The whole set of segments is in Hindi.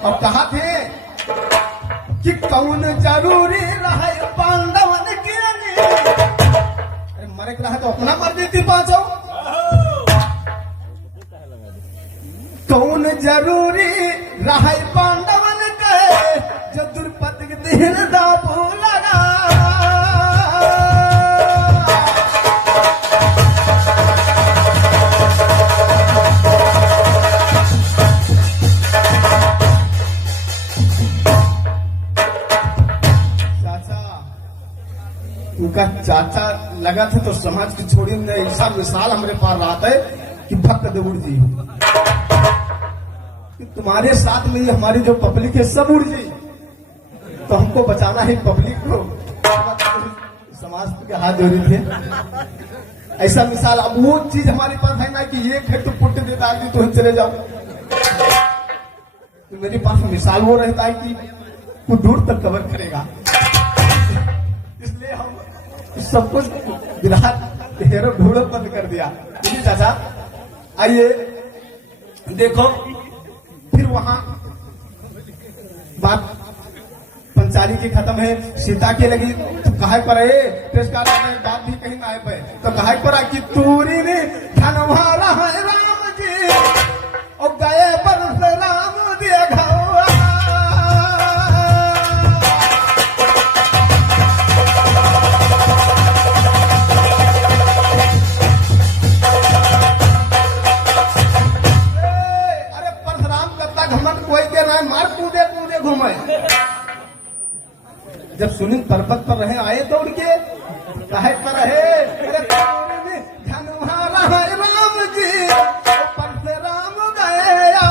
और कहा थे कि कौन जरूरी रहे पांडवन की रानी। अरे मरे के रहा तो अपना मर देती पांचों। कौन जरूरी रहे पांडवन के जो द्रुपद के दिन दापू लगा। उनका चाचा लगा था तो समाज की छोड़ी ने ऐसा मिसाल हमारे पास रहा है कि भक्त दौड़ जी कि तुम्हारे साथ में ये हमारी जो पब्लिक है सब उड़ जी, तो हमको बचाना है पब्लिक को। समाज के हाथ जोड़ी थे ऐसा मिसाल। अब वो चीज हमारे पास है ना कि ये फिर तो पुट देता है तो हम चले जाओ। तो मेरे पास मिसाल वो रहता है कि वो दूर तक कवर करेगा। इसलिए हम सब कुछ विराट हेरो ढूंढो बंद कर दिया। चाचा आइए देखो, फिर वहां बात पंचाली की खत्म है, सीता की लगी तो कहे पर है बात भी कहीं आए पे तो कहे पर कि तूरी ने धनवारा है राम जी और गए पर राम दिया घावा। मार कूदे कूदे घूमे। जब सुनील पर्वत पर रहे आए दौड़ के कहे पर है धनवारा है राम जी पर से राम गया।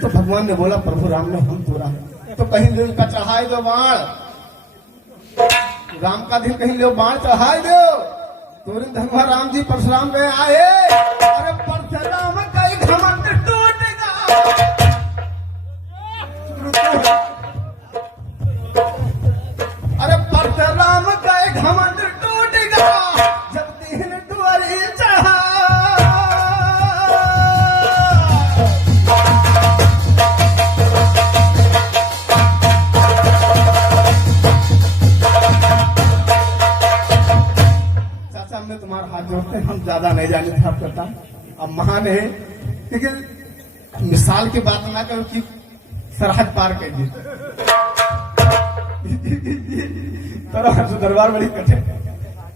तो भगवान ने बोला प्रभु राम ने हम तोड़ा तो कहीं ले का चढ़ाए दो बाण। राम का दिन कहीं ले बाण चढ़ाए दो। तुरंत धनवा राम जी परशुराम गए आए। अरे परशुराम का घमंड टूटेगा। अरे परशुराम का घमंड टूटेगा जब तीन दुआरी चढ़ा। तुम्हारा हाथ जोड़ते हम ज्यादा नहीं जाने था करता। अब महान है लेकिन मिसाल की बात ना करो कि सरहद पार कर दी तो दरबार बड़ी कठिन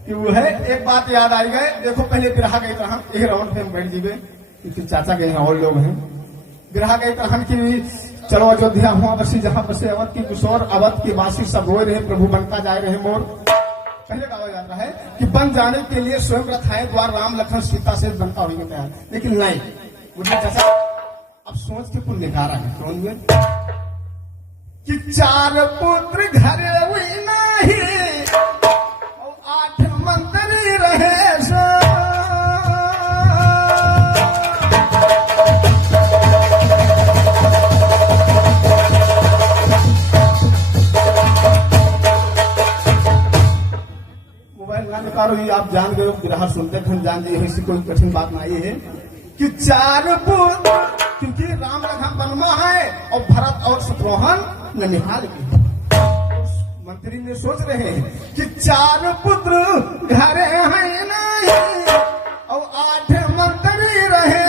कि वो है। एक बात याद आई गए, देखो पहले बिरहा गई तो हम एक राउंड पे हम बैठ जीवे क्योंकि चाचा गए हैं और लोग हैं। बिरहा गई तो हम की चलो अयोध्या हुआ बसी जहां बसे अवध की किशोर अवध की वासी सब रोए रहे प्रभु बनता जाए रहे मोर। पहले कहा जाता है कि बन जाने के लिए स्वयं रथाएं द्वार राम लखन सीता से बनता होने तैयार, लेकिन नहीं मुझे जैसा अब सोच के कुल निकारा है कौन हुए कि चार पुत्र घर हुई नहीं और 8 मंत्री रहे। आप जान गए बिरहा सुनते हम जान गए ऐसी कोई कठिन बात नहीं है कि 4 पुत्र क्योंकि राम लखन बनमा है और भरत और शत्रुघ्न ननिहाल के। मंत्री ने सोच रहे हैं कि 4 पुत्र घर हैं नहीं और 8 मंत्री रहे।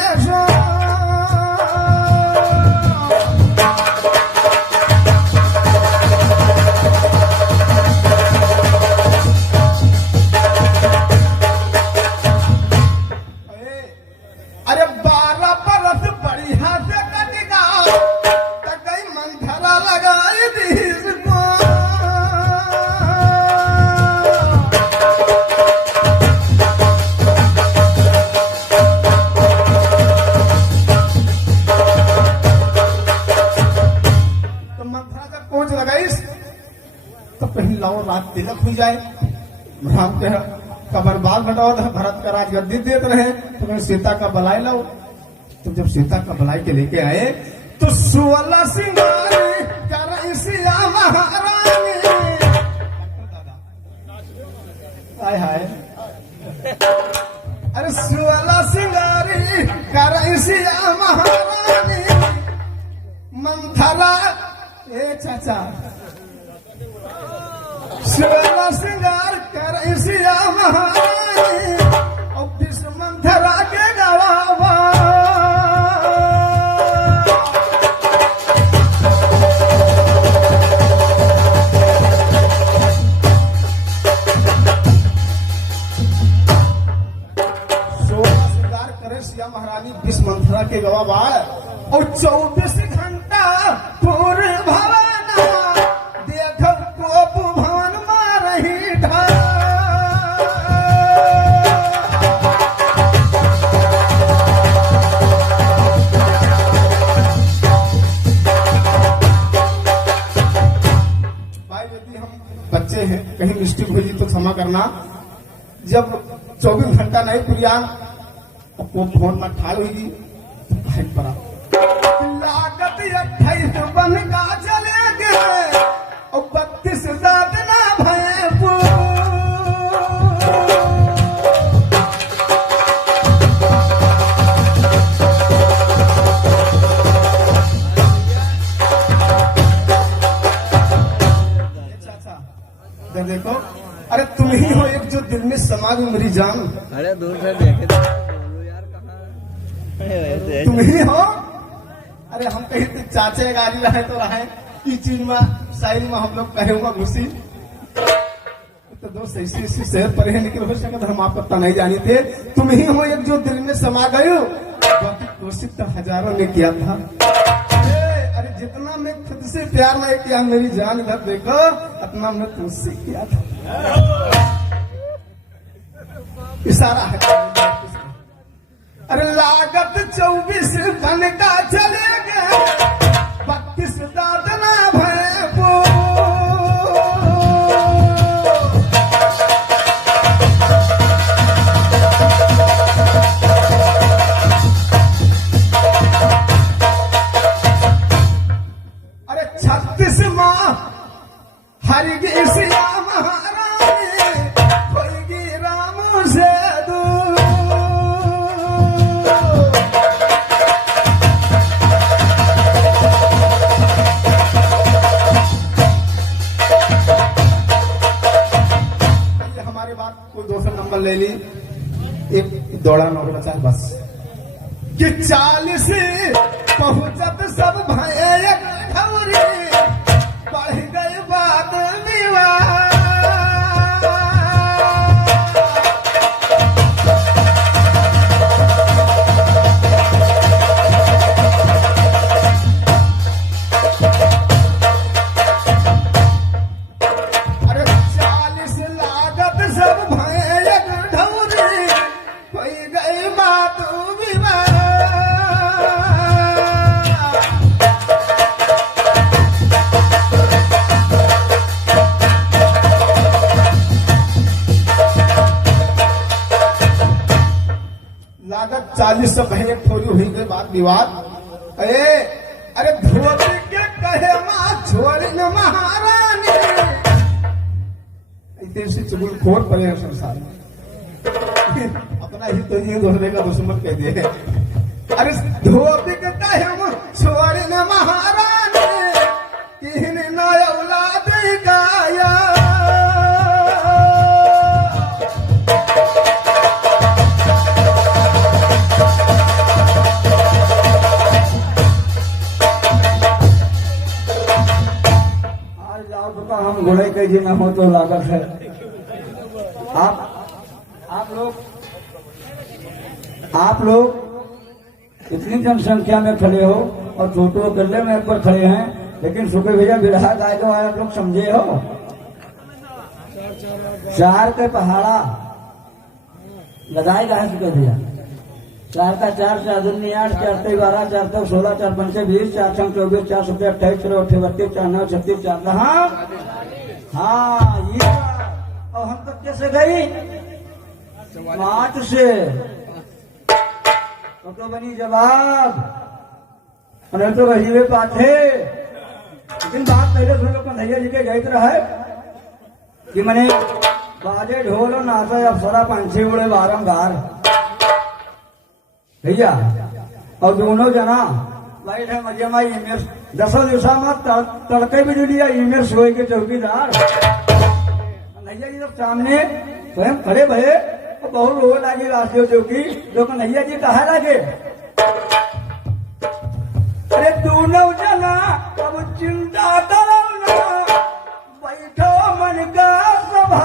लाओ रात तिलक हो जाए, राम का बर्बाद घटाओ, भरत का राजगद्दी देते रहे, तो मैं सीता का बलाई लाओ। तो जब सीता का बलाई के लेके आए तो 16 सिंगारी कर सिया महारानी। हाय हाय, अरे 16 सिंगारी कर सिया महारानी। मंथरा ए चाचा 16 सिंगार कर सिया महारानी और विश्व मंथरा के गवावा। सिया महारानी विश्व मंथरा के गवा बाड़ और 24 घंटा पूरे भवाना देख कोप भवन मारही ढा। भाई यदि हम बच्चे हैं कहीं मिस्टेक हुई तो क्षमा करना। जब 24 घंटा नहीं पुरिया वो फोन में ठाड़ हुई तो पड़ा लागत 28 बन का चले गए और 32 दाद ना भय पू। चाचा देखो, अरे तुम ही हो एक जो दिल में समा गई मेरी जान। अरे दूर से देखे तुम ही हो। अरे हम कहीं तो चाचे गाड़ी रहे तो रहे इस चीज में साइल में हम लोग कहे हुआ घुसी तो दोस्त ऐसी शहर पढ़े निकल हो सके तो हम आपको पता नहीं जानी थे। तुम ही हो एक जो दिल में समा गए हो। बाकी कोशिश तो हजारों ने किया था। अरे जितना मैं खुद से प्यार नहीं किया मेरी जान इधर देखो उतना मैं तुझसे किया था। इशारा है। अरे लागत 24 बन का चले गए 32 दाद ना भय पो। अरे 36 माह हरिगी सिया महारानी होगी राम से दूर। ले ली एक दौड़ा नौकरी बचा बस कि 40 पहुंचत सब भय खबरी बढ़ गई बात विवाह। अरे 40 लागत सब भय लागत 40 से पहले थोड़ी हुई गई बात विवाद। अरे धोती के कहे माँ छोड़ी न महारानी ऐसे चुगल खोर पड़े हैं संसार में। अपना ही तो नहीं दूसरे का दुश्मन कह दिए। अरे धोती के कहे माँ छोड़ी न महारानी किन न औलाद गाया। हम घोड़े के जी न हो तो लागत है। आप लोग इतनी जनसंख्या में खड़े हो और छोटो गले में पर खड़े हैं लेकिन सुखे भैया बिरहा गाय तो आप लोग समझे हो। 4 के पहाड़ा लगाए गए सुखे भैया। 4 का 4 4 दूनी 8 4 3 12 4 3 16 4 5 20 4 6 24 4 7 28 4 32 4 9 36 4 हाँ ये और हम तक कैसे गई 5 से तो बनी जवाब। और तो रही हुए बात है। लेकिन बात पहले सुन लो, कन्हैया जी के गए रहे कि मैंने बाजे ढोल और नाचे अप्सरा पंछी उड़े बारंबार भैया, और दोनों जना बैठे मजे माई ईमेल 10 दिवसा में तड़के भी जुलिया ईमेल सोए के चौकीदार कन्हैया जी जब सामने स्वयं खड़े भरे तो बहुत रो लागे रास्ते चौकी। तो कन्हैया जी कहा लगे, अरे दोनों जना अब चिंता करो ना, बैठो मन का सभा।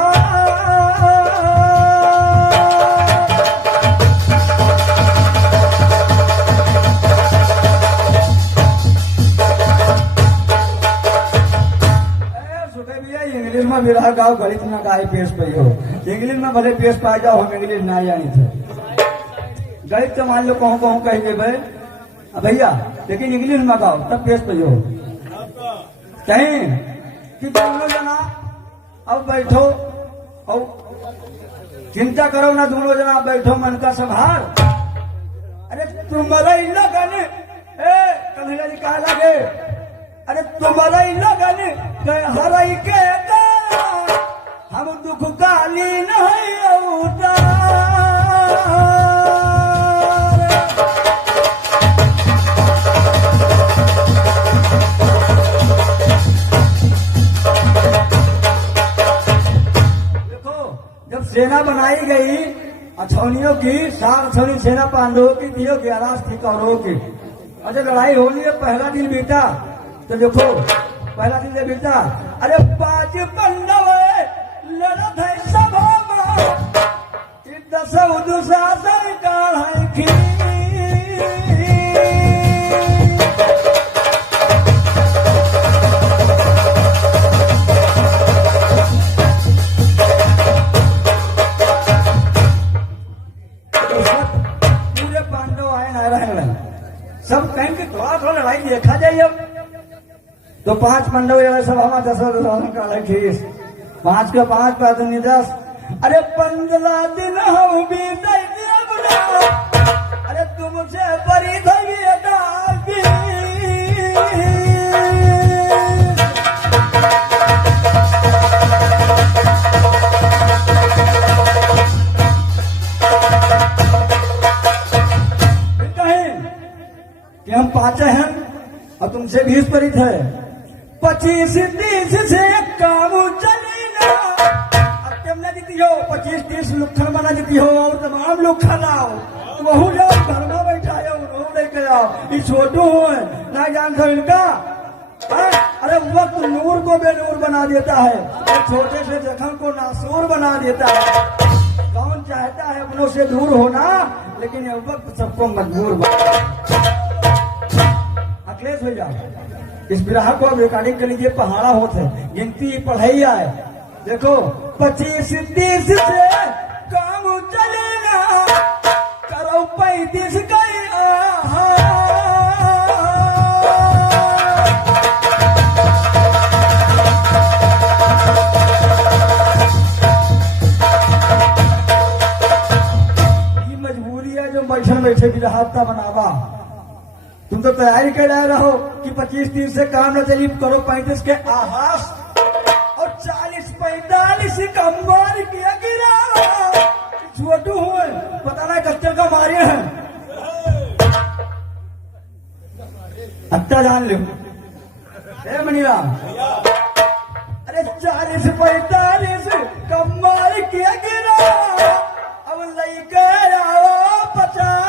इंग्लिश में विरह गाओ, गणित में गाय पेश पई हो। इंग्लिश में भले पेश पा जाओ, हम इंग्लिश ना जानी थे। गणित तो मान लो कहूँ कहूँ कहेंगे भाई भैया, लेकिन इंग्लिश में गाओ तब पेश पई हो। कहीं कि दोनों जना अब बैठो और चिंता करो ना, दोनों जना बैठो मन का संभार। अरे तुम्हारा लगन कन्हैया जी कहा लगे, अरे तुम्हारा लगन हरई के हम दुख काली नहीं उतार। देखो जब सेना बनाई गई अछौनियों की, 7 अछौनी सेना पांडवों की थी, 11 थी कौरवों की। और जब लड़ाई होनी है पहला दिन बीता तो देखो पहला दिन से बीता, अरे 5 पांडव लड़त है सभा में, 10 दुशासन काल है की। पूरे पांडव आए ना रहे, सब कहें कि थोड़ा थोड़ा लड़ाई देखा जाए। अब तो 5 पांडव सभा में 10 दुशासन काल है खीस, 5 के 5 पैदनी 10। अरे 15 दिन हम बीत, अरे तुमसे बड़ी थी डाकी। कहें कि हम 5 हैं और तुमसे 20 परित है, 25-30 से काम चली ना। अब तुम न जीती हो 25-30 लुखन बना जीती हो और तमाम लुखन आओ, वहू जाओ घर में बैठा हो, रो लेके आओ। ये छोटू हो ना जान दो इनका। अरे वक्त नूर को बेनूर बना देता है और छोटे से जख्म को नासूर बना देता है। कौन चाहता है अपनों से दूर होना, लेकिन ये वक्त सबको मजबूर बना। अखिलेश भैया इस विराह को रिकॉर्डिंग के लिए पहाड़ा होते गिनती पढ़ाई आए। देखो 25-30 से काम चलेगा, करो 35 का ये मजबूरी है जो बैठन बैठे विराहता बनावा। तुम तो तैयारी कर रहे रहो कि 25-30 से काम न चली, करो 35 के आहास और 40-45 का मार किया गिरा। छोटू हुए पता नहीं कच्चर का मारे हैं, अच्छा जान लो मनीराम। अरे 40-45 का मार किया गिरा, अब लेकर आओ 50।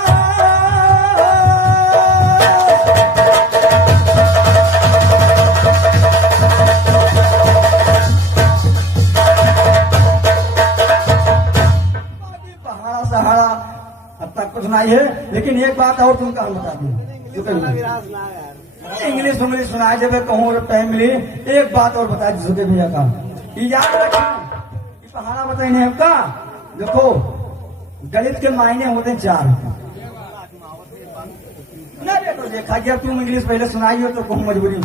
सहारा अब तक कुछ नहीं है, लेकिन एक बात और तुम कहा बता दी। इंग्लिश उंग्लिश सुनाए जब कहूँ टाइम मिली, एक बात और बता दी सुखे भैया का, याद रखना पहाड़ा बताइए आपका। देखो गणित के मायने होते 4। नहीं तो देखा गया, तुम इंग्लिश पहले सुनाई हो तो कहूँ मजबूरी।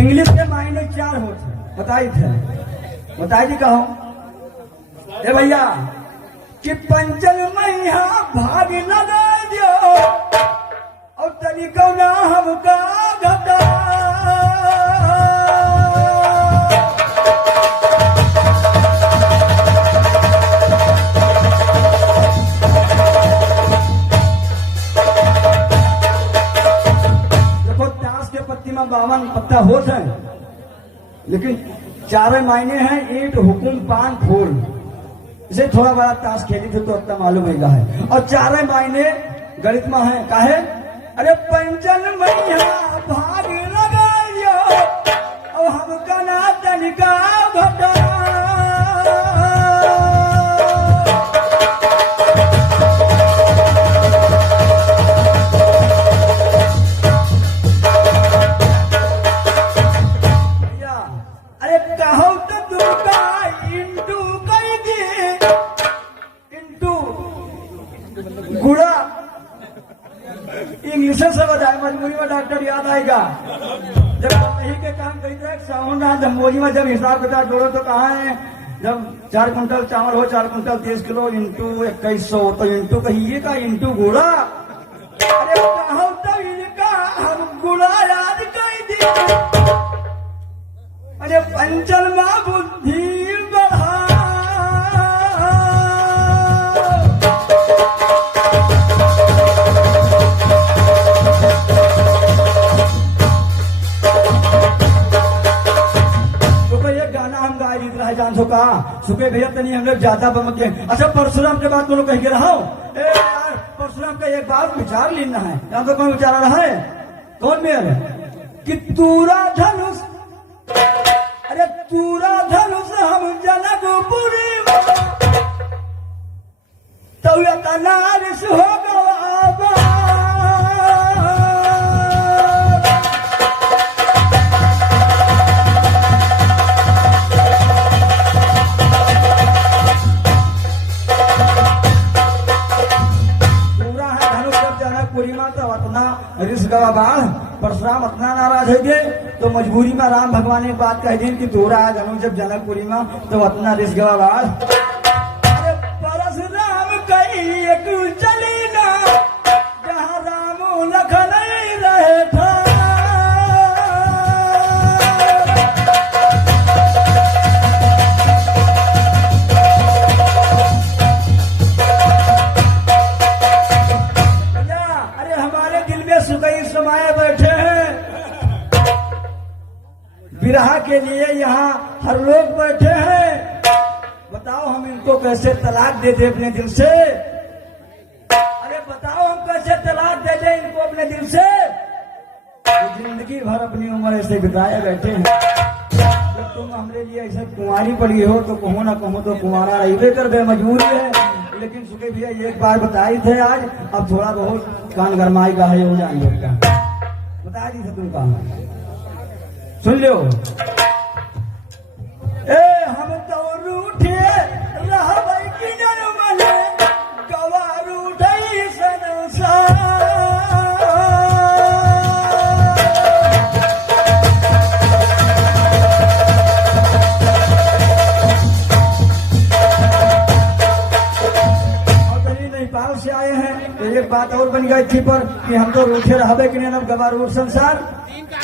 इंग्लिश के मायने 4 होते बताई थे, बताई दी कहो ए भैया कि पंचल मैया भाग लगा दियो और तनिको ना हमका 52 पत्ता होश है, लेकिन चारों मायने हैं ईंट हुकुम पान फूल। इसे थोड़ा बड़ा ताश खेली थी तो इतना मालूम है। और चारों मायने गणित में है काहे, अरे पंचन मैया भाग लगाइयो और हमका ना तनिका घटा। अरे कहो तो दुर्गा इंटू कही दी, इंटू गुड़ा इंग्लिश से बताए, मजबूरी में डॉक्टर याद आएगा। जब यही के काम कही थे सावन रात जम्बोजी में जब हिसाब किताब जोड़ो तो कहा है, जब 4 कुंटल चावल हो 4 कुंटल 30 किलो इंटू 2100 तो इंटू कहिए का इंटू गुड़ा। अरे कहो तो इनका हम गुड़ा याद कही दी, अरे पंचल माँ बुद्धि बढ़ा। तो ये गाना हम गाय जीत रहा है जान सो कहा सुखे भैया तनी हम लोग ज्यादा बमक के। अच्छा परशुराम के बाद लोग कह के रहा यार परशुराम का एक बात विचार लेना है। जान तो कौन विचार रहा है, कौन मेयर कि तूरा धनुष, अरे तूरा धनुष हम जनकपुरी तो नारिश हो गवा। पूरा है धनुष जब जनकपुरी में तो अपना रिस गवा बाढ़। परशुराम अपना नाराज है गे तो मजबूरी में राम भगवान ने बात कह दी कि तोरा आ धनुष जब जनकपुरी में तो अपना रिस गवा बाढ़। अरे परशुराम कही एक चली ना जहाँ राम लखन रहे था। अरे हमारे दिल में सुकई समाये बैठे हैं, विरह के लिए यहाँ हर लोग बैठे हैं। बताओ हम इनको कैसे तलाक दे दे अपने दिल से, अरे बताओ हम कैसे तलाक दे दे इनको अपने दिल से। तो जिंदगी भर अपनी उम्र ऐसे बिताए बैठे हैं। तो तुम हमारे लिए ऐसे कुंवारी पड़ी हो तो कहो ना कहो तो कुंवारा रही कर दे, मजबूरी है। लेकिन सुखे भैया एक बार बताई थे आज, अब थोड़ा बहुत कान गरमाई का है हो जाएंगे बता दी थे तुम कहा सुन लो। ए हम तो रूठे रहबै किनर मने गवा रूठै संसार। नेपाल से आए हैं तो एक बात और बन गई थी पर कि हम तो रूठे रहबै किनर अब गवा रूठ संसार।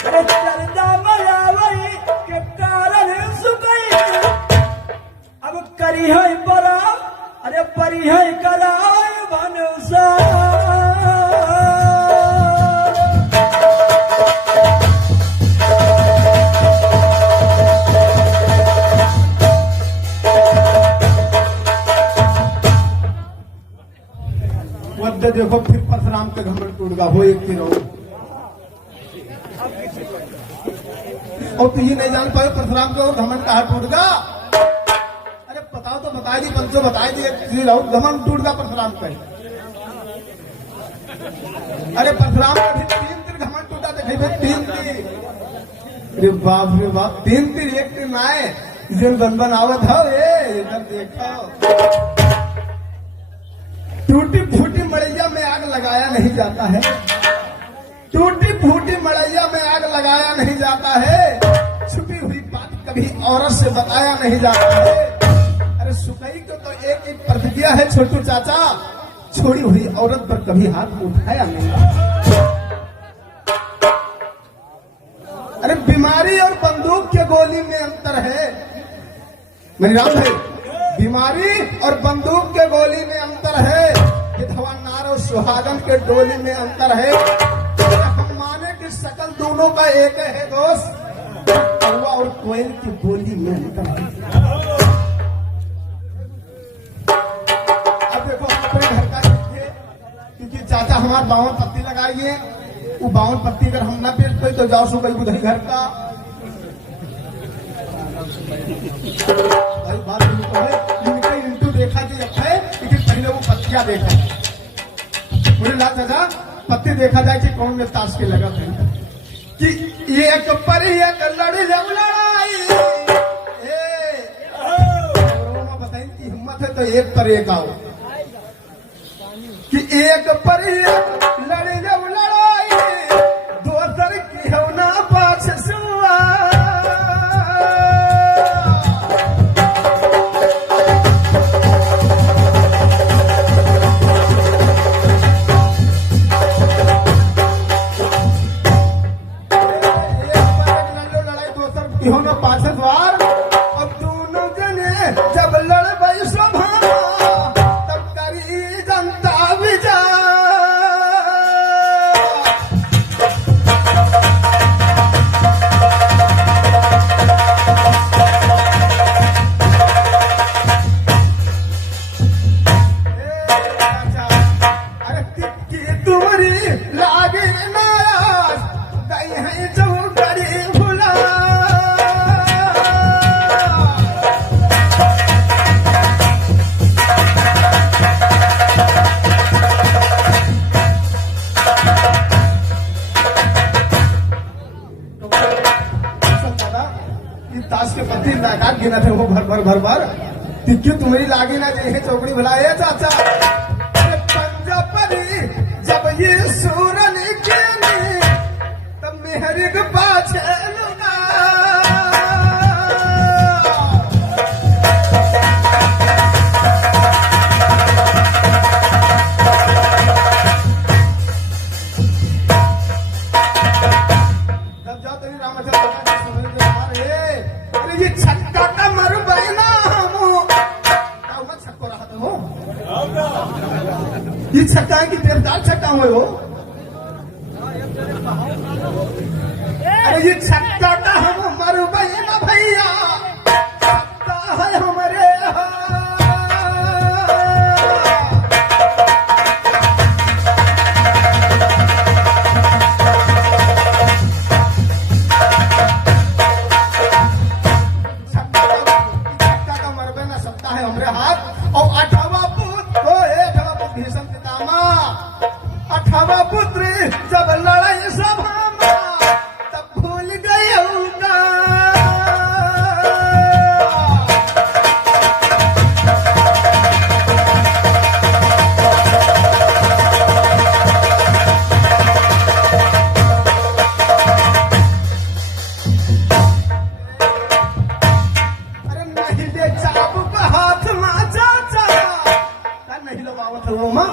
अरे चलता मयावई के कारण सुकई अब करी है बड़ा, अरे परी है कराय बनसा। वद्दे देखो फिर परशुराम के घमंड टूट गा हो एक रहो। और तुझे नहीं जान पाए परशुराम का घमंड कहा टूट गा। अरे बताओ तो बताई दी पंचो बताई दी रहो घमंड टूट गा परशुराम का। अरे परशुराम का भी 3 तीर घमंड टूटा देखे भाई 3 तीर। अरे बाप रे बाप 3 तीर एक तीर ना आए जिन बन आवत हो इधर देखो। टूटी फूटी मड़ैया में आग लगाया नहीं जाता है, टूटी फूटी मड़ैया में आग लगाया नहीं जाता है। छुपी हुई बात कभी औरत से बताया नहीं जाता है। अरे सुकई को तो एक एक प्रतिज्ञा है छोटू चाचा, छोड़ी हुई औरत पर कभी हाथ उठाया नहीं। अरे बीमारी और बंदूक के गोली में अंतर है मेरी राम भाई, बीमारी और बंदूक के गोली में अंतर है। विधवा नार और सुहागन के डोली में अंतर है। हम माने कि सकल दोनों दोनों का एक है दोस्त, कौवा और कोयल की बोली में अंतर है। अब देखो अपने घर का देखिए, क्योंकि चाचा हमारे बावन पत्ती लगाइए, वो बावन पत्ती अगर हम ना बेच पाए तो जाओ सो गई बुधई घर का भाई बात तो है। इनका इंटू देखा जी अब है, लेकिन पहले वो पत्तियां देखा मुझे ला चाचा पत्ती देखा जाए कि कौन में ताश के लगा था कि एक पर एक लड़ी जब लड़ाई बताइए कि हिम्मत है तो एक पर एक आओ कि एक पर एक लड़ी जब लड़ाई दोसर की हो ना पाछ सुआ। होना पाछ द्वार अब दोनों जने जब लड़ गई सभा तब करी जनता विजय। अरे तिक्की तुम्हारी लागे नाराज गई है जो करी भुला। ताश के पत्ती नाकात गिना थे वो भर भर तिक्की तुम्हारी लागी ना जे चौकड़ी भला है चाचा। पंजाबी जब ये सूरन के तब मेहरी के पाछे लुगा। तब जाओ तेरी रामचंद्र ये छक्का का मर बहना हम छक्को रहा था वो ये छक्का है कि देवदार छक्का हुए वो। अरे ये छक्का का हम मर बहना भैया छक्का है हमारे पुत्र जब लड़ाई सभा तब भूल गए उनका। अरे नहीं ले चाबुक हाथ में चाचा नहीं लो बाबा था वो माँ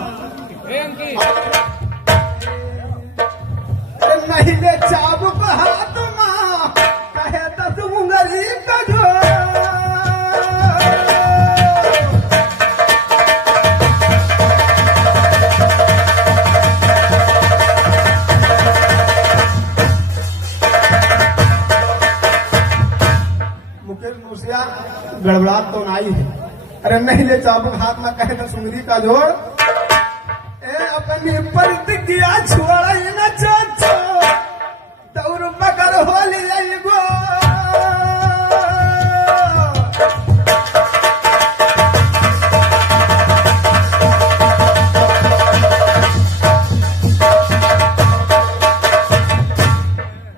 नहीं ले चाबुक हाथ माँ कहे दस उंगली का जो। मुकेश मूसिया गड़बड़ात तो नाई है। अरे नहीं ले चाबुक हाथ में कहे दस उंगली का जोड़ अपनी प्रतिज्ञा छोड़ा न चाचो दौर पकड़ हो लिया गो।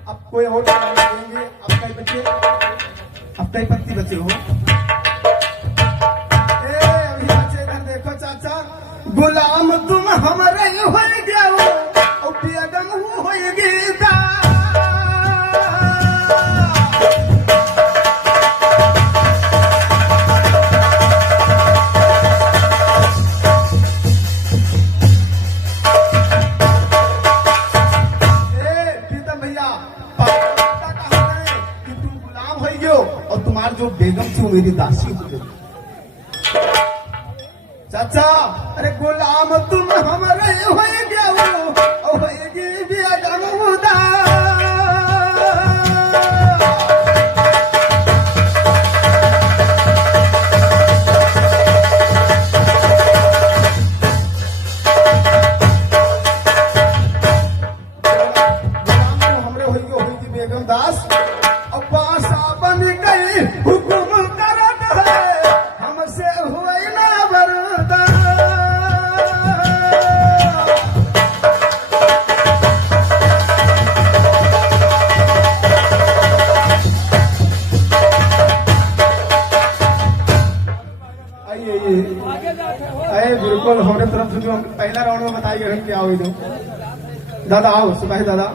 अब कोई और देंगे अब कई पत्ती बचे हो। अभी बचे इधर देखो चाचा गुलाम तुम हमारे हो गया और बेगम हो गीता। प्रीतम भैया कि तुम गुलाम हो गयो और तुम्हारी जो बेगम थी वो मेरी दासी हो गई। चाचा अरे गुलाम तुम हमारे हो गया होगी भी अगम उदार। जी अरे बिल्कुल हमारे तरफ से जो हम पहला राउंड में बताइए हम क्या हुई दो दादा आओ सिपाही दादा